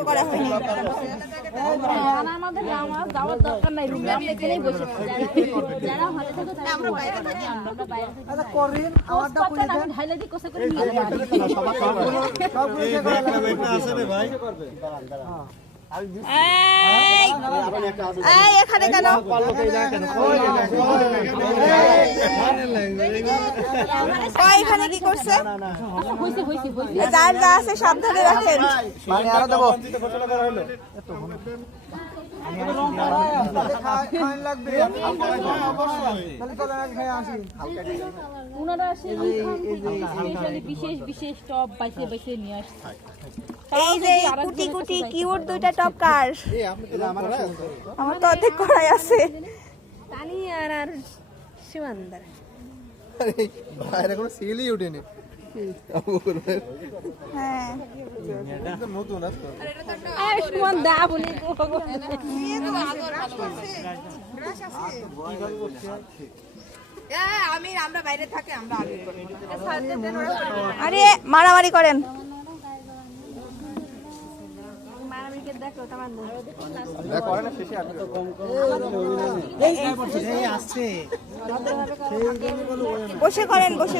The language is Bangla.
ভিডিও করা হয়নি। আমাদের যাওয়ার দরকার নাই, রুমে আমরা এখানেই বসে যারা হলে থাকো তারা আমরা বাইরে থাকি, আমরা বাইরে থাকি। আচ্ছা করিন আমারটা করে দেন। আমি ঢাইলে দি কোসা করে নিয়ে যাবো। সবগুলো চেক করা লাগবে। আছে রে ভাই এই এখানে কেন? এখানে কি করছে? হইছে হইছে হইছে। যার যা আছে সাবধানে রাখেন। মানে আরো দেবো। ঘোষণা করা হলো ফাইন লাগবে। তাহলে তো আমি খাই আসি। উনারা সেই স্পেশালি বিশেষ বিশেষ টপ বাইসে বাইসে নিয়ে আসছে। এই যে কুটি কুটি কিউট দুইটা টপ কার? এই আপনি তো আমার তো অর্ধেক করাই আছে। তানি আর শিবান্দার বাইরে কোনো সিলই উঠেনি হ্যাঁ নতুন আছে আয়ুষ্মান দা বলে আমরা বাইরে থাকি, আমরা আরে মারামারি করেন। করে না শেষে আপনি এই আসছে। বসে করেন, বসে